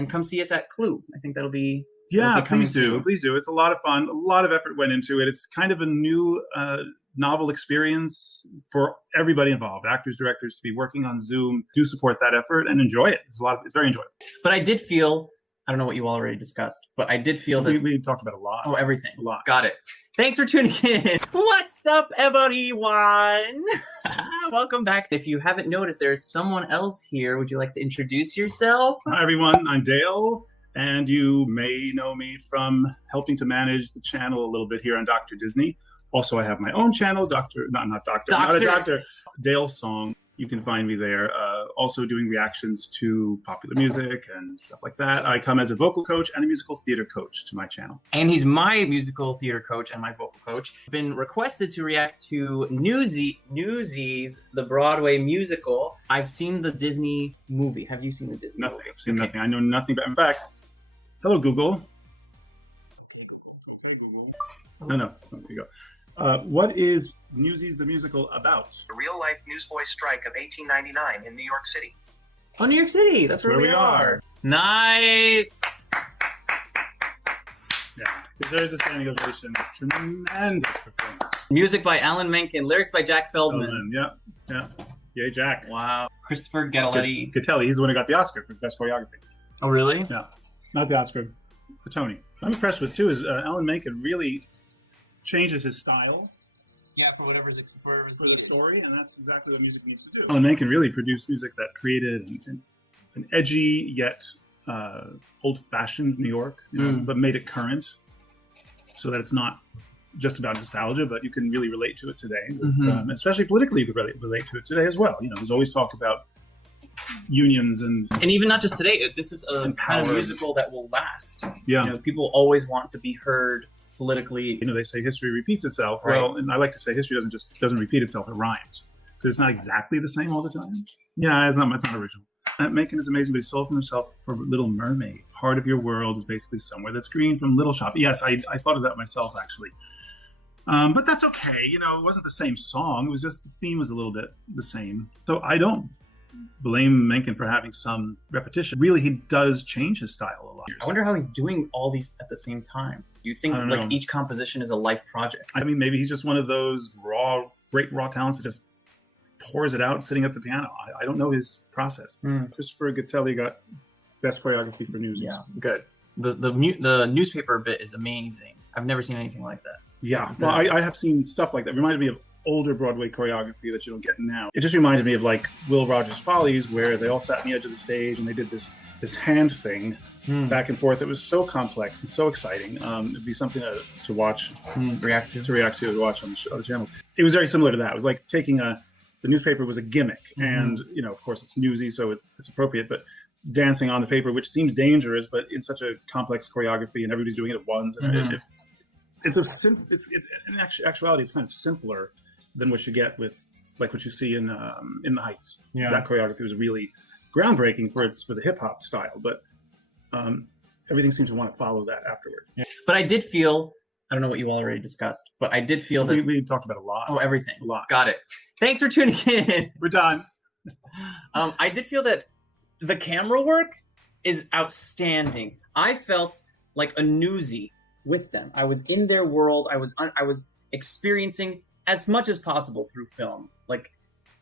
And come see us at Clue. I think that'll be please do. Please do. It's a lot of fun. A lot of effort went into it. It's kind of a new novel experience for everybody involved, actors, directors, to be working on Zoom. Do support that effort and enjoy it. It's very enjoyable. But I did feel, I don't know what you already discussed, but I did feel that we talked about a lot. Oh, everything. A lot. Got it. Thanks for tuning in. What's up, everyone? Welcome back. If you haven't noticed, there's someone else here. Would you like to introduce yourself? Hi, everyone. I'm Dale, and you may know me from helping to manage the channel a little bit here on Doctor Disney. Also, I have my own channel, not a doctor, DayleSong. You can find me there. Also doing reactions to popular music and stuff like that. I come as a vocal coach and a musical theater coach to my channel. And he's my musical theater coach and my vocal coach. I've been requested to react to NEWSIES, the Broadway musical. I've seen the Disney movie. Have you seen the Disney movie? I've seen nothing. I know nothing. But in fact, hello, Google. No, there you go. What is NEWSIES the musical about? A real-life newsboy strike of 1899 in New York City. Oh, New York City. That's where we are. Nice. Yeah, deserves a standing ovation. Tremendous performance. Music by Alan Menken. Lyrics by Jack Feldman. Yeah. Yay, Jack. Wow. Christopher Gattelletti. Gattelli. He's the one who got the Oscar for Best Choreography. Oh, really? Yeah. Not the Oscar, the Tony. I'm impressed with, too, is Alan Menken really changes his style. Yeah, for whatever's for the story, and that's exactly what music needs to do. Alan Menken really produced music that created an edgy yet old-fashioned New York, but made it current, so that it's not just about nostalgia, but you can really relate to it today. Especially politically, you could relate to it today as well. There's always talk about unions and even not just today. This is a kind of musical that will last. Yeah, people always want to be heard politically. They say history repeats itself. Right. Well, and I like to say history doesn't repeat itself, it rhymes. Because it's not exactly the same all the time. Yeah, it's not original. Menken is amazing, but he stole from himself for Little Mermaid. Part of your world is basically somewhere that's green from Little Shop. Yes, I thought of that myself, actually. But that's okay. It wasn't the same song. It was just the theme was a little bit the same. So I don't blame Menken for having some repetition. Really, he does change his style a lot. I wonder how he's doing all these at the same time. Do you think each composition is a life project? I mean, maybe he's just one of those great raw talents that just pours it out sitting at the piano. I don't know his process. Christopher Gattelletti got Best Choreography for NEWSIES. Yeah, good. The newspaper bit is amazing. I've never seen anything like that. Yeah, well, I have seen stuff like that. It reminded me of older Broadway choreography that you don't get now. It just reminded me of like Will Rogers' Follies, where they all sat on the edge of the stage and they did this hand thing back and forth. It was so complex and so exciting. It'd be something to watch, react to watch on the other channels. It was very similar to that. It was like taking the newspaper was a gimmick, and of course it's newsy, so it's appropriate, but dancing on the paper, which seems dangerous, but in such a complex choreography and everybody's doing it at once. And it's in actuality, it's kind of simpler than what you get with like what you see in the Heights. Yeah, that choreography was really groundbreaking for the hip hop style, but everything seems to want to follow that afterward. Yeah. But I did feel, I don't know what you already discussed, but I did feel that we talked about a lot. Oh, everything. A lot. Got it. Thanks for tuning in. We're done. I did feel that the camera work is outstanding. I felt like a newsie with them. I was in their world. I was experiencing as much as possible through film.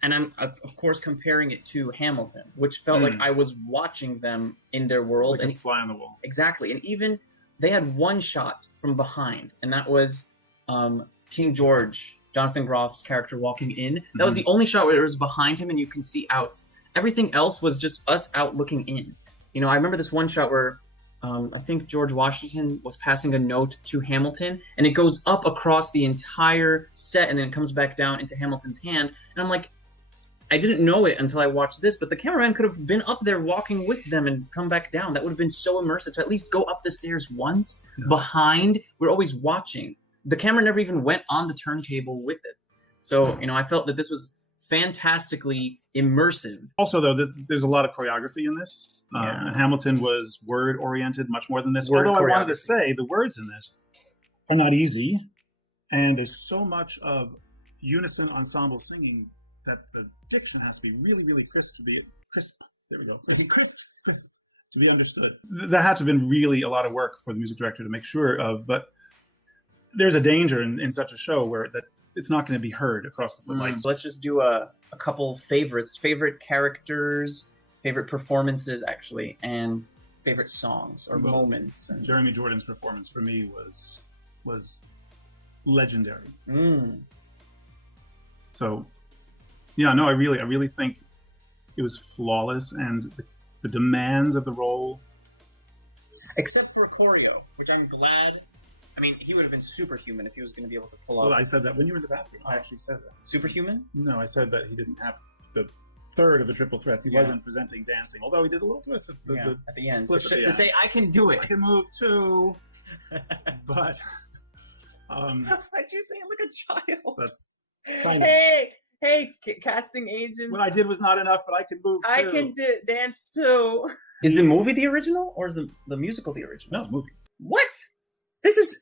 And I'm of course comparing it to Hamilton, which felt like I was watching them in their world. Like a fly on the wall. Exactly. And even they had one shot from behind, and that was King George, Jonathan Groff's character, walking in. That was the only shot where it was behind him and you can see out. Everything else was just us out looking in. I remember this one shot where I think George Washington was passing a note to Hamilton, and it goes up across the entire set, and then it comes back down into Hamilton's hand. And I'm like, I didn't know it until I watched this, but the cameraman could have been up there walking with them and come back down. That would have been so immersive to at least go up the stairs once. Behind, we're always watching. The camera never even went on the turntable with it. So, I felt that this was fantastically immersive. Also, though, there's a lot of choreography in this. Hamilton was word-oriented much more than this. Although I wanted to say the words in this are not easy, and there's so much of unison ensemble singing that the diction has to be really, really crisp to be crisp. There we go. Be crisp. to be understood. That had to have been really a lot of work for the music director to make sure of, but there's a danger in such a show where that it's not going to be heard across the footlights. So let's just do a couple favorites, favorite characters, favorite performances, actually, and favorite songs or moments. And Jeremy Jordan's performance for me was legendary. So, yeah, no, I really think it was flawless, and the demands of the role. Except for choreo, which I'm glad. I mean, he would have been superhuman if he was going to be able to pull off. Well, I said that when you were in the bathroom. I actually said that. Superhuman? No, I said that he didn't have the third of the triple threats. He wasn't presenting dancing, although he did a little twist at the end flip to say, "I can do it. I can move too." But why'd you say it like a child? That's hey, casting agent. What I did was not enough, but I can move too. I can dance too. Is the movie the original, or is the musical the original? No, the movie. What? This is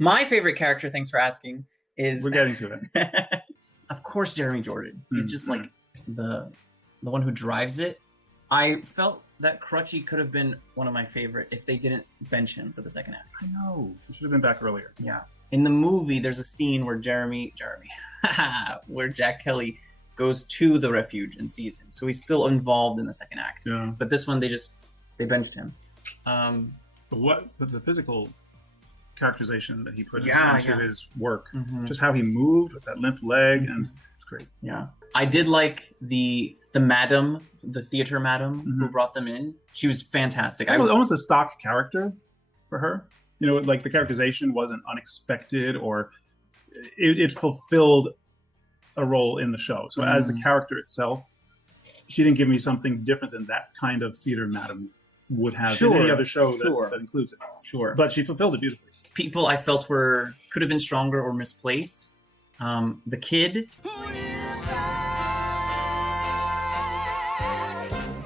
my favorite character. Thanks for asking. We're getting to it. Of course, Jeremy Jordan. He's just like the one who drives it. I felt that Crutchy could have been one of my favorite if they didn't bench him for the second half. I know. He should have been back earlier. Yeah. In the movie, there's a scene where where Jack Kelly goes to the refuge and sees him. So he's still involved in the second act. Yeah. But this one, they benched him. But the physical characterization that he put into his work, just how he moved with that limp leg, and it's great. Yeah. I did like the madam, the theater madam who brought them in. She was fantastic. Almost a stock character for her. You know, like the characterization wasn't unexpected, or it fulfilled a role in the show. So as the character itself, she didn't give me something different than that kind of theater madam would have in any other show that includes it. Sure. But she fulfilled it beautifully. People I felt could have been stronger or misplaced. The kid. And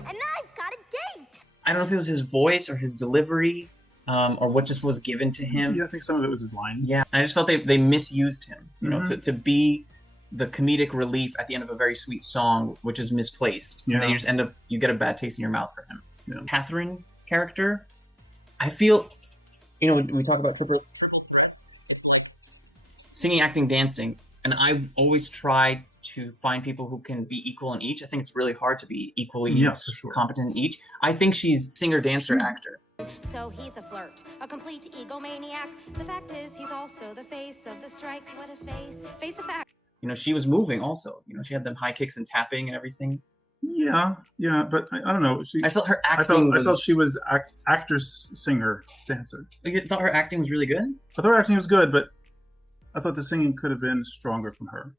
I've got a date. I don't know if it was his voice or his delivery, or what just was given to him. Yeah, I think some of it was his lines. Yeah, I just felt they misused him. You know, to be the comedic relief at the end of a very sweet song, which is misplaced. Yeah. And then you just you get a bad taste in your mouth for him. Yeah. Catherine character, I feel, we talk about triple threats, it's like singing, acting, dancing, and I always try to find people who can be equal in each. I think it's really hard to be equally competent in each. I think she's singer, dancer, actor. So he's a flirt, a complete egomaniac. The fact is, he's also the face of the strike. What a face. Face of fact. She was moving also. She had them high kicks and tapping and everything. Yeah, but I don't know. I felt her acting. I felt she was actor, singer, dancer. You thought her acting was really good? I thought her acting was good, but I thought the singing could have been stronger from her.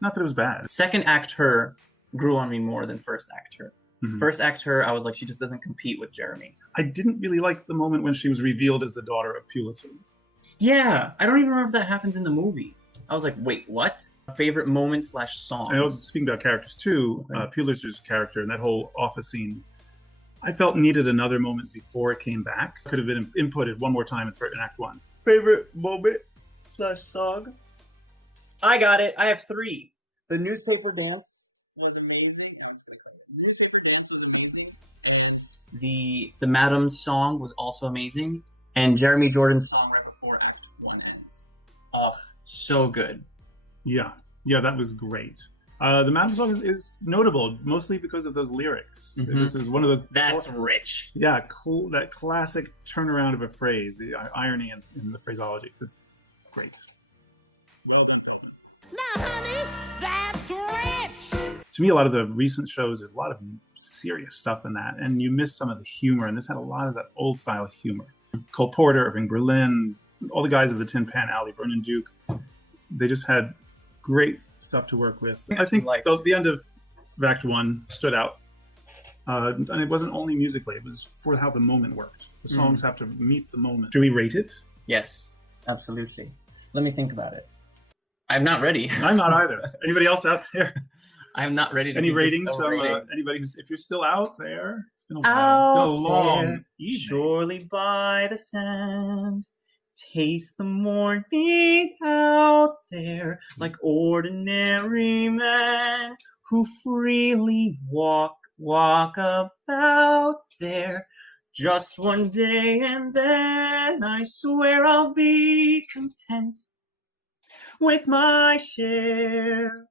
Not that it was bad. Second act her grew on me more than first act her. First act her, I was like, she just doesn't compete with Jeremy. I didn't really like the moment when she was revealed as the daughter of Pulitzer. Yeah, I don't even remember if that happens in the movie. I was like, wait, what? Favorite moment / song. I know, speaking about characters too, Pulitzer's character and that whole office scene, I felt needed another moment before it came back. Could have been inputted one more time in Act 1. Favorite moment / song? I got it. I have 3. The newspaper dance was amazing. The newspaper dance was amazing. And the Madam's song was also amazing. And Jeremy Jordan's song right before Act 1 ends. Oh, so good. Yeah, that was great. The Madam song is notable, mostly because of those lyrics. This is one of those... That's rich. Yeah, cool. That classic turnaround of a phrase, the irony in the phraseology is great. Well done. Now, honey, that's rich! To me, a lot of the recent shows, there's a lot of serious stuff in that, and you miss some of the humor, and this had a lot of that old-style humor. Cole Porter, Irving Berlin, all the guys of the Tin Pan Alley, Vernon Duke, they just had great stuff to work with. I think the end of Act 1 stood out. And it wasn't only musically, it was for how the moment worked. The songs have to meet the moment. Should we rate it? Yes, absolutely. Let me think about it. I'm not ready. I'm not either. Anybody else out there? I'm not ready to Any ratings from anybody if you're still out there? It's been a while. It's been a long evening. Surely by the sand, taste the morning out there, like ordinary men who freely walk walk about there just one day, and then I swear I'll be content with my share.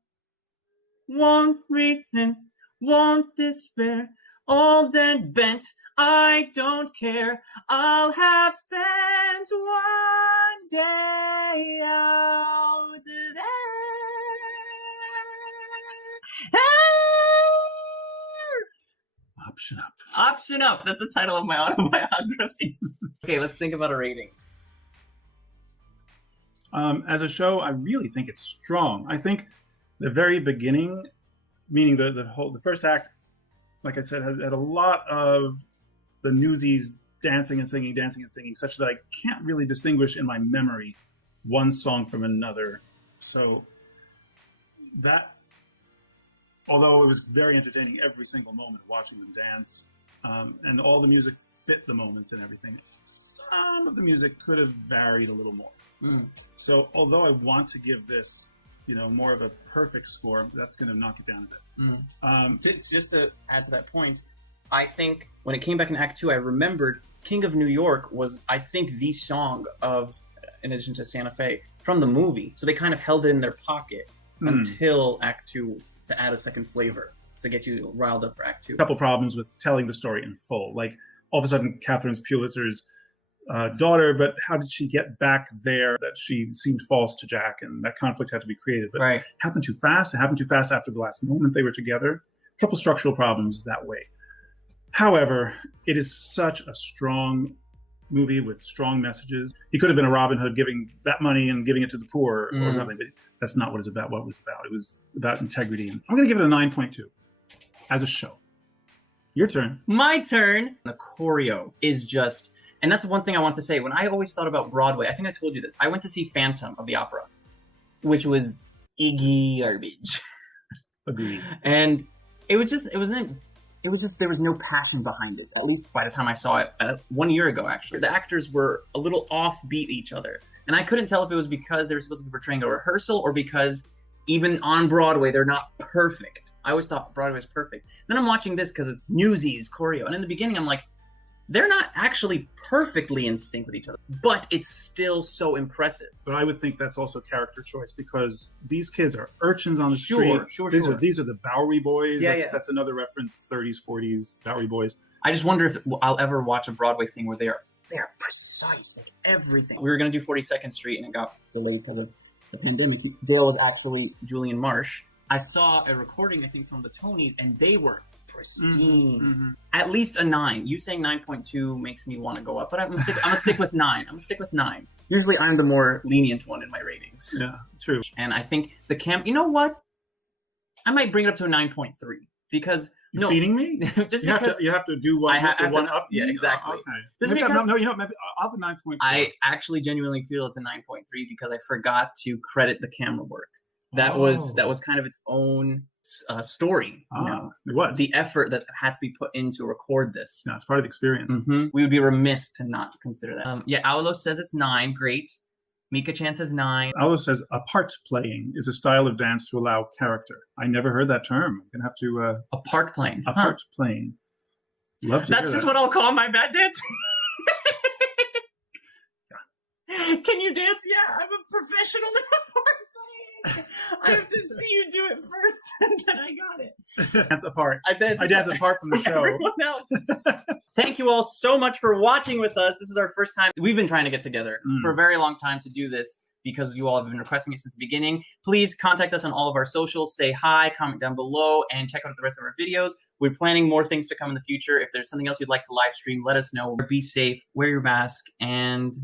Won't repent, won't despair, old and bent, I don't care. I'll have spent one day out there. Option up. Option up. That's the title of my autobiography. Okay, let's think about a rating. As a show, I really think it's strong. I think the very beginning, meaning the first act, like I said, had a lot of the Newsies dancing and singing, such that I can't really distinguish in my memory one song from another. So that, although it was very entertaining every single moment watching them dance, and all the music fit the moments and everything, some of the music could have varied a little more. So although I want to give this, more of a perfect score, that's going to knock it down a bit. Just to add to that point, I think when it came back in Act 2, I remembered King of New York was, I think, the song of, in addition to Santa Fe, from the movie. So they kind of held it in their pocket until Act 2 to add a second flavor to get you riled up for Act 2. A couple problems with telling the story in full. Like, all of a sudden, Catherine Pulitzer's daughter, but how did she get back there? That she seemed false to Jack, and that conflict had to be created. But it happened too fast. It happened too fast after the last moment they were together. A couple structural problems that way. However, it is such a strong movie with strong messages. He could have been a Robin Hood, giving that money and giving it to the poor or something, but that's not what it's about. What it was about. It was about integrity. And I'm going to give it a 9.2 as a show. Your turn. My turn. The choreo is just, and that's one thing I want to say. When I always thought about Broadway, I think I told you this. I went to see Phantom of the Opera, which was Iggy garbage. Agreed. And there was no passion behind it, at least by the time I saw it 1 year ago, actually. The actors were a little offbeat each other. And I couldn't tell if it was because they were supposed to be portraying a rehearsal or because even on Broadway, they're not perfect. I always thought Broadway was perfect. Then I'm watching this because it's Newsies choreo. And in the beginning, I'm like, they're not actually perfectly in sync with each other, but it's still so impressive. But I would think that's also character choice because these kids are urchins on the street. These are the Bowery Boys. That's another reference, 30s, 40s, Bowery Boys. I just wonder if I'll ever watch a Broadway thing where they are precise, like everything. We were going to do 42nd Street and it got delayed because of the pandemic. Dale was actually Julian Marsh. I saw a recording, I think, from the Tonys, and they were pristine. At least a 9. You saying 9.2 makes me want to go up, but I'm gonna stick with 9. I'm gonna stick with 9. Usually I'm the more lenient one in my ratings. Yeah, true. And I think the camp, you know what? I might bring it up to a 9.3 because you're beating me? Just you have to do one, one up. Yeah, exactly. Okay. Maybe maybe I'll have a 9.4. I actually genuinely feel it's a 9.3 because I forgot to credit the camera work. That was kind of its own story. What? The effort that had to be put in to record this. Yeah, it's part of the experience. We would be remiss to not consider that. Aulo says it's 9. Great. Mika Chan says 9. Aulo says a part playing is a style of dance to allow character. I never heard that term. I'm gonna have to. A part playing. A part playing. Love to That's hear just that. what I'll call my bad dance. Can you dance? Yeah, I'm a professional in part playing. I have to see you do it first, and then I got it. Dance apart. I dance apart from the show. Everyone else. Thank you all so much for watching with us. This is our first time. We've been trying to get together for a very long time to do this because you all have been requesting it since the beginning. Please contact us on all of our socials. Say hi, comment down below, and check out the rest of our videos. We're planning more things to come in the future. If there's something else you'd like to live stream, let us know. Be safe, wear your mask, and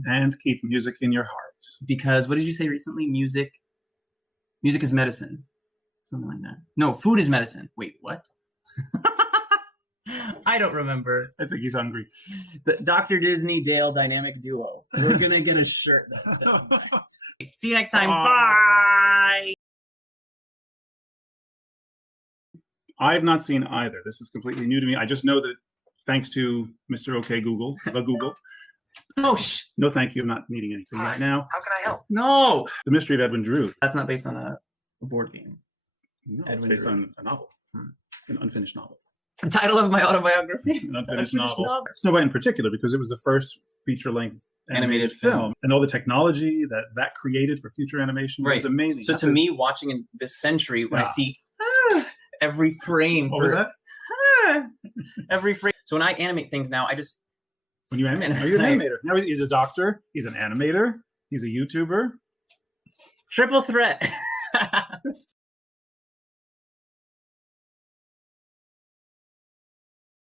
keep music in your heart. Because what did you say recently? Music is medicine. Something like that. No, food is medicine. Wait, what? I don't remember. I think he's hungry. The Doctor Disney Dale dynamic duo. We're gonna get a shirt that says that. See you next time. Bye. I have not seen either. This is completely new to me. I just know that thanks to Mr. OK Google, the Google. No, thank you. I'm not needing anything right now. How can I help? No. The Mystery of Edwin Drood. That's not based on a board game. No, it's based on a novel, an unfinished novel. The title of my autobiography. An unfinished novel. Snow White in particular, because it was the first feature-length Animated film. film. And all the technology that created for future animation was amazing. So to me, watching in this century, when I see every frame. What was that? Every frame. So when I animate things now, I just... When you animate, are you an animator? Now he's a doctor, he's an animator, he's a YouTuber. Triple threat.